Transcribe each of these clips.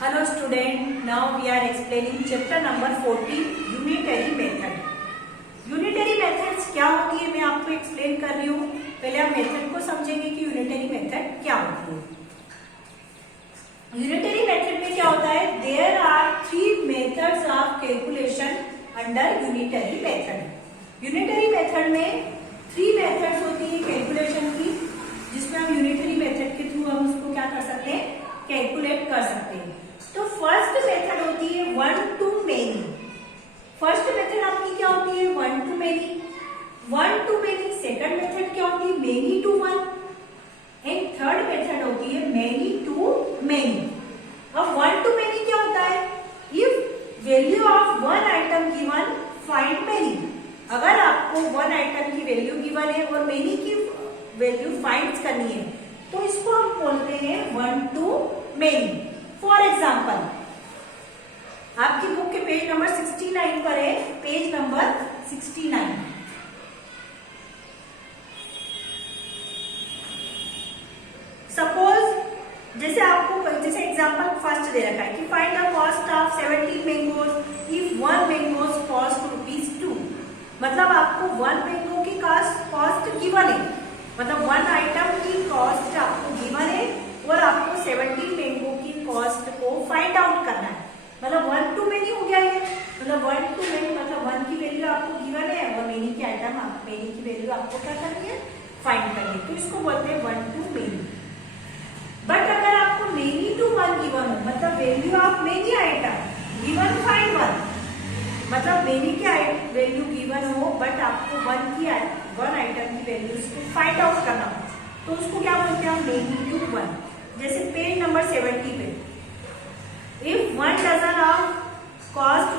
Hello student, now we are explaining chapter number 14 unitary method. Unitary methods क्या होती है मैं आपको एक्सप्लेन कर रही हूँ. पहले आप मेथड को समझेंगे कि यूनिटरी मेथड क्या होती है. यूनिटरी मेथड में क्या होता है, there are 3 methods of calculation under unitary method. Unitary method में 3 मेथड्स होती है कैलकुलेशन की, जिसमें हम यूनिटरी मेथड के थ्रू हम उसको क्या कर सकते हैं, कैलकुलेट कर सकते हैं. तो फर्स्ट मेथड होती है 1 to many. फर्स्ट मेथड आपकी क्या होती है 1 to many. 1 to many. Second method क्या होती है many to 1. And third method होती है many to many. अब 1 to many क्या होता है, if value of one item given find many. अगर आपको वन आइटम की वैल्यू गिवन है और many की वैल्यू फाइंड करनी है तो इसको हम बोलते हैं 1 to many. फॉर एग्जाम्पल आपकी बुक के पेज नंबर 69 पर है, पेज नंबर 69. सपोज जैसे आपको जैसे एग्जाम्पल फर्स्ट दे रखा है कि find the cost of 17 mangoes if 1 mangoes cost ₹2. मतलब आपको 1 मैंगो की कॉस्ट गिवन है, मतलब 1 आइटम की कॉस्ट आपको गिवन है और आपको 17 मैंगो की कॉस्ट को फाइंड आउट करना है. मतलब 1 to many हो गया ये, मतलब 1 to many मतलब 1 की वैल्यू आपको गिवन है और many की आइटम many की वैल्यू आपको क्या करनी है, फाइंड करनी है. तो इसको बोलते हैं 1 to many. बट अगर आपको many to 1 गिवन हो, मतलब value of many item given find 1, मतलब many की वैल्यू गिवन हो बट आपको 1 आइटम की वैल्यू इसको फाइंड आउट करना हो, तो उसको क्या बोलते हैं हम many to 1. जैसे पेज नंबर 70 पे, if 1 dozen of cost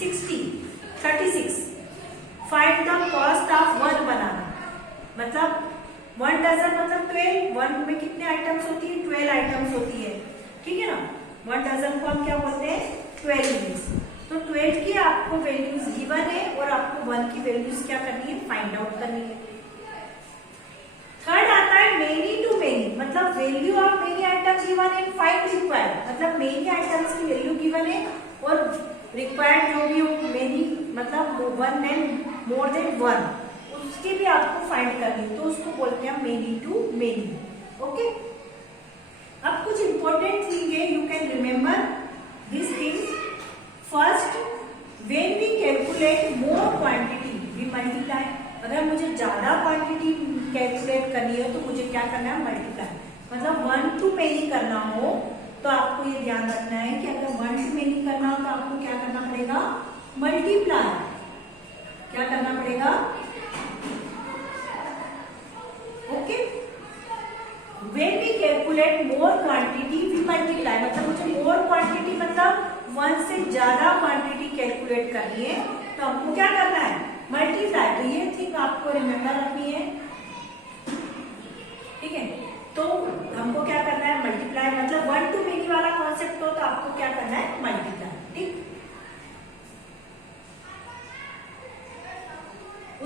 ₹36, find the cost of 1 banana. मतलब 1 डजन मतलब 12, 1 में कितने आइटम्स होती है, 12 आइटम्स होती है, ठीक है ना. 1 डजन को हम क्या बोलते हैं 12 यूनिट्स. तो 12 की आपको वैल्यूज गिवन है और आपको 1 की वैल्यूज क्या करनी है, फाइंड आउट करनी है. थर्ड आता है many to many, मतलब value of many items given है फाइंड रिक्वायर्ड. मतलब many आइटम्स की वैल्यू गिवन है और रिक्वायर्ड जो भी हो many मतलब 1 एंड मोर देन 1 उसकी भी आपको फाइंड करनी है, तो उसको बोलते हैं many to many. ओके. अब कुछ इंपॉर्टेंट थिंग है, you can remember this things. First, when we calculate more quantity we multiply. अगर मुझे ज्यादा क्वांटिटी कैलकुलेट करनी है तो मुझे क्या करना है, मल्टीप्लाई. मतलब 1 to many करना हो तो आपको ये ध्यान रखना है कि अगर 1 to many करना हो तो आपको क्या करना पड़ेगा, मल्टीप्लाई. क्या करना पड़ेगा, okay. When we calculate more quantity we multiply. मतलब मुझे मोर क्वांटिटी मतलब 1 से ज्यादा क्वांटिटी कैलकुलेट करनी है तो हमको क्या करना है, मल्टीप्लाई. तो ये थिंग आपको रिमेम्बर रखनी है, ठीक है. तो हमको क्या करना है, मल्टीप्लाई. मतलब 1 to many वाला कॉन्सेप्ट हो तो आपको क्या करना है, मल्टीप्लाई. ठीक.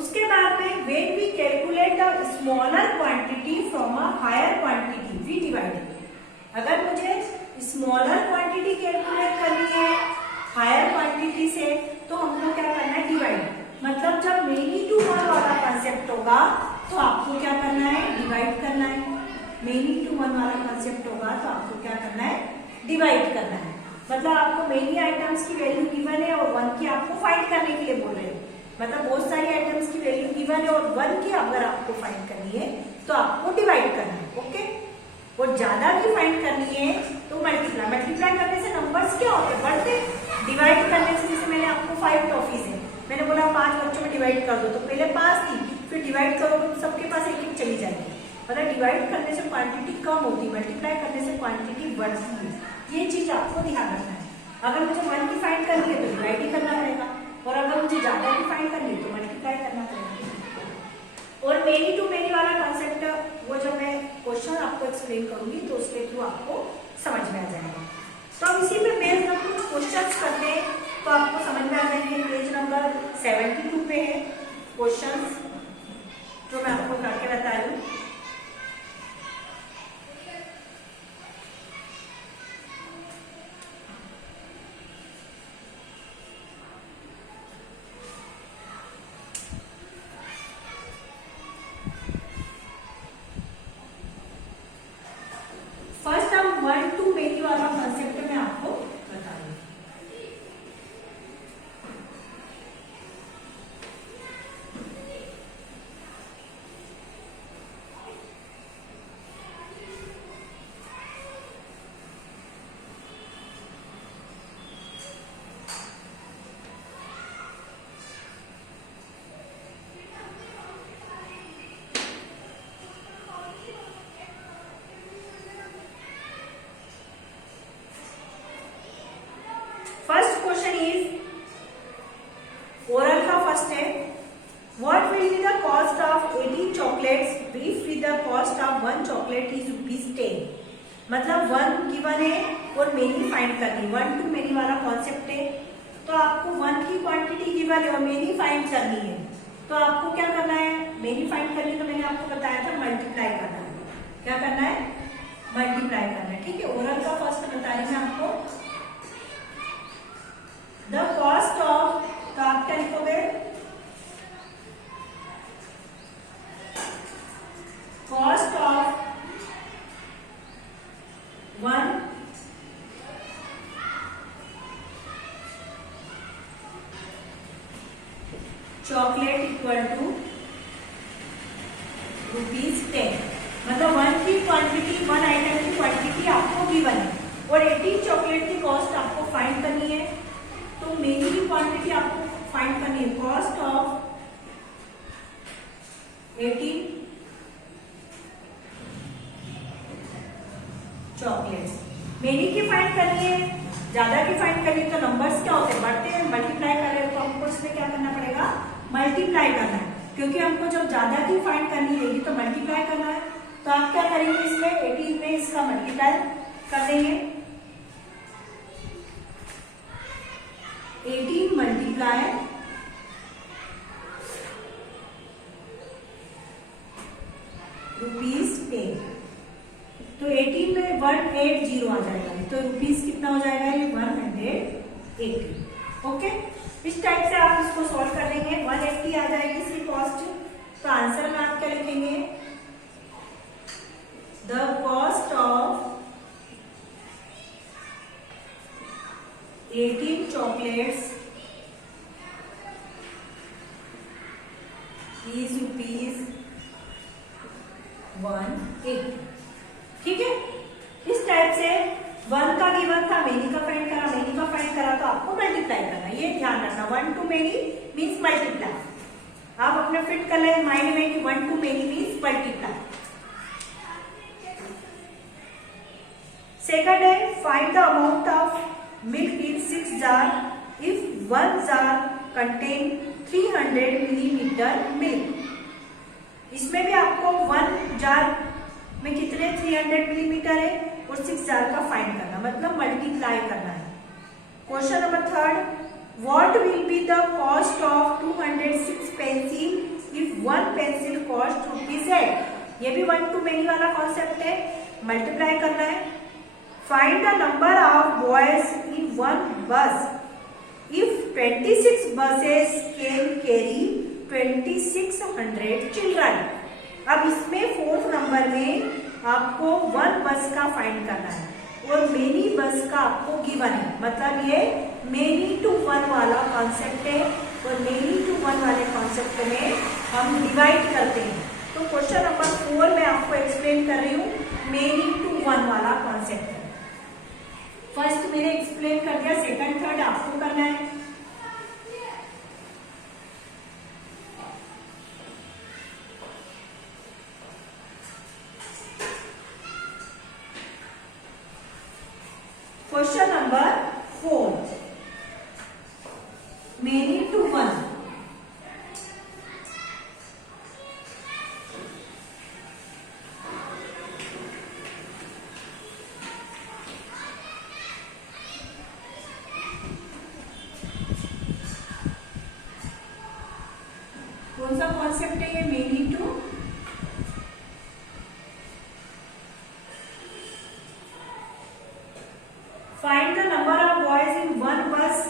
उसके बाद में when we calculate a smaller quantity from a higher quantity we divide. अगर मुझे स्मॉलर क्वांटिटी कैलकुलेट करनी है हायर क्वांटिटी से तो हमको क्या करना है, डिवाइड. मतलब जब many to 1 वाला कॉन्सेप्ट होगा तो आपको क्या करना है, डिवाइड करना है. many to 1 वाला कॉन्सेप्ट होगा तो आपको क्या करना है, डिवाइड करना है. मतलब आपको many आइटम्स की वैल्यू गिवन है और 1 की आपको फाइंड करने के लिए बोल रहे हैं. मतलब बहुत सारी आइटम्स की वैल्यू गिवन है और 1 की अगर आपको फाइंड करनी है तो आपको डिवाइड करना है. ओके. और ज्यादा की फाइंड करनी है तो मल्टीप्लाई. मल्टीप्लाई करने से नंबर्स क्या होते हैं, बढ़ते. डिवाइड करने से जैसे मैंने आपको 5 टॉफीज है, मैंने बोला 5 बच्चों में डिवाइड कर दो तो पहले 5 थी, फिर डिवाइड करोगे तो सबके पास एक एक चली जाएगी. मतलब डिवाइड करने से क्वांटिटी कम होती, मल्टीप्लाई करने से क्वांटिटी बढ़ती है. ये चीज आपको ध्यान रखना है. अगर मुझे 1 की फाइंड करनी है तो डिवाइड ही करना पड़ेगा और अगर मुझे ज्यादा की फाइंड करनी है तो मल्टीप्लाई करना पड़ेगा. और many to many वाला कॉन्सेप्ट वो जब मैं क्वेश्चन आपको एक्सप्लेन करूंगी तो उसके थ्रू आपको समझ में आ जाएगा. तो हम इसी पे बेस्ड हम कुछ क्वेश्चंस करते हैं तो आपको समझ में आ जाएंगे. पेज नंबर 72 पे है क्वेश्चंस जो मैं आपको करके बता रही हूँ. The cost of one chocolate is ₹10। मतलब वन गिवन है और मेनी फाइंड करनी, वन टू मेनी वाला कॉन्सेप्ट है। तो आपको वन की क्वांटिटी गिवन है और मेनी फाइंड करनी है, तो आपको क्या करना है, मेनी फाइंड करनी, तो मैंने आपको बताया था मल्टीप्लाई करना है। क्या करना है, मल्टीप्लाई करना है। ठीक है, ओरल का फर्स्ट बता रही मैं आपको। द कॉस्ट ऑफ, तो आप क्या लिखोगे, cost of one chocolate equal to ₹10। मतलब वन की क्वांटिटी, वन आइटम की क्वांटिटी आपको गिवन है और 18 चॉकलेट की कॉस्ट आपको फाइंड करनी है। तो मेनी की क्वांटिटी आपको फाइंड करनी है, कॉस्ट ऑफ 18 चॉकलेट्स। मेनी की फाइंड करनी है, ज्यादा की फाइंड करनी है, तो नंबर्स क्या होते हैं, बढ़ते हैं, मल्टीप्लाई कर रहे हैं, तो हमको इसमें क्या करना पड़ेगा, मल्टीप्लाई करना है, क्योंकि हमको जब ज्यादा की फाइंड करनी रहेगी तो मल्टीप्लाई करना है। तो आप क्या करेंगे, इसमें 18 में इसका मल्टीप्लाई कर देंगे, 18 मल्टीप्लाई ₹10। तो 18 में 180 आ जाएगा, तो रुपीस कितना हो जाएगा, ये 180। ओके, इस टाइप से आप इसको सॉल्व कर लेंगे। 180 आ जाएगी इसकी कॉस्ट। तो आंसर में आप क्या लिखेंगे, the cost of 18 chocolates is ₹180। ठीक है, इस टाइप से वन का गिवन था, मेनी का फाइंड करा, मेनी का फाइंड करा, तो आपको मल्टीप्लाई करना, ये ध्यान रखना। One to many means multiply. आप अपने फिट कर ले माइंड में कि one to many means multiply. Second है, find the amount of milk in 6 jar if 1 jar contain 300 millilitre milk. इसमें भी आपको 1 जार में कितने 300 मिलीमीटर है और 6 जार का फाइंड करना, मतलब मल्टीप्लाई करना है। Question number third, what will be the cost of 206 pencil if 1 pencil cost ₹8। ये भी वन टू मेनी वाला कॉन्सेप्ट है, मल्टीप्लाई करना है। Find the number of boys in one bus if 26 buses can carry 2600 children. अब इसमें 4th number में आपको 1 बस का फाइंड करना है और मेनी बस का आपको गिवन है, मतलब ये मेनी टू वन वाला कॉन्सेप्ट है और मेनी टू वन वाले कॉन्सेप्ट में हम डिवाइड करते हैं। तो क्वेश्चन नंबर 4 में आपको एक्सप्लेन कर रही हूँ, मेनी टू वन वाला कॉन्सेप्ट है। फर्स्ट मैंने एक्सप्लेन कर दिया, सेकंड थर्ड आपको करना है। Question number 4, many to one. कौन सा कॉन्सेप्ट है ये, many to find the number of boys in one bus.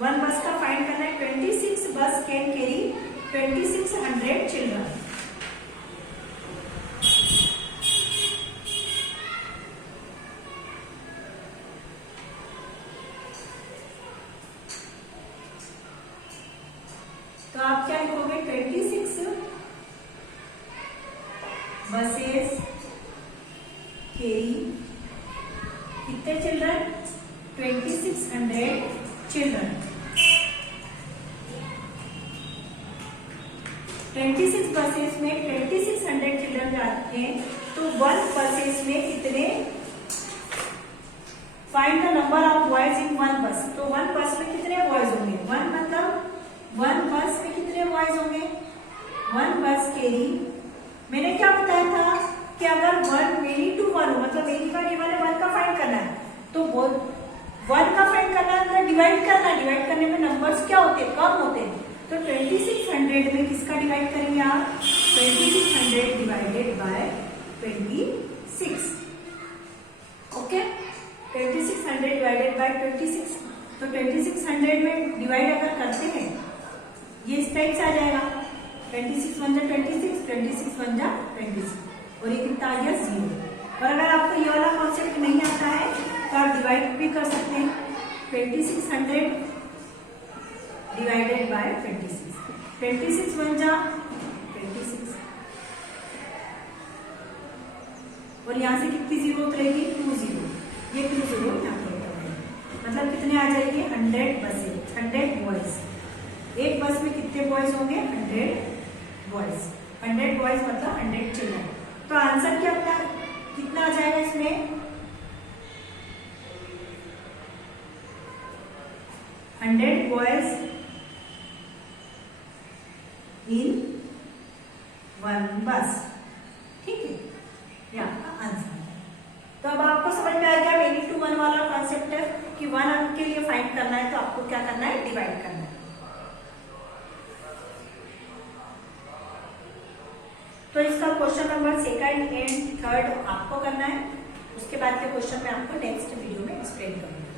One bus का फाइंड करना है। 26 बस कैन कैरी 2600 चिल्ड्रन। तो आप क्या लिखोगे, 26 बसेस कैरी कितने चिल्ड्रन, 2600 चिल्ड्रन। 26 बसेस में 2600 चिल्ड्रन जाते हैं, तो 1 बसेस में कितने, find the number of boys इन 1 बस। तो 1 बस में कितने बॉयज होंगे, 1 मतलब 1 बस में कितने बॉयज होंगे, 1 बस कैरी, मैंने क्या बताया था कि अगर वन मेनी टू वन हो, मतलब मेनी का गिवन है, वन का फाइंड करना है, तो वो वन का फाइंड करना है तो डिवाइड करना है। डिवाइड करने में नंबर्स क्या होते हैं, कम होते हैं। तो 2600 में किसका डिवाइड करेंगे आप, 2600 divided by 26। Okay, 2600 divided by 26। तो 2600 में डिवाइड अगर करते हैं, ये इस टाइप से आ जाएगा, 26 वन जा 26, 26 वन जा 26, और ये कितना आ गया 0। और अगर आपको ये वाला कॉन्सेप्ट नहीं आता है तो आप डिवाइड भी कर सकते हैं, 2600 डिवाइडेड बाय 26, 26 वन जा 26, और यहाँ से कितनी जीरो उतरेगी, 2 जीरो, ये 2 जीरो यहाँ पे, मतलब कितने आ जाएंगे, 100 बसें, 100 बॉयज। एक बस में कितने बॉयज होंगे, 100 बॉयज। 100 बॉयज मतलब 100 चिल्ड्रन। तो आंसर क्या अपना कितना आ जाएगा इसमें, 100 बॉयज इन वन बस। ठीक है, ये आपका आंसर है। तो अब आपको समझ में आ गया मेनी टू वन वाला कॉन्सेप्ट है कि वन अंक के लिए फाइंड करना है तो आपको क्या करना है, डिवाइड करना है। तो इसका question number second and third आपको करना है, उसके बाद के क्वेश्चन मैं आपको नेक्स्ट वीडियो में एक्सप्लेन करूंगा।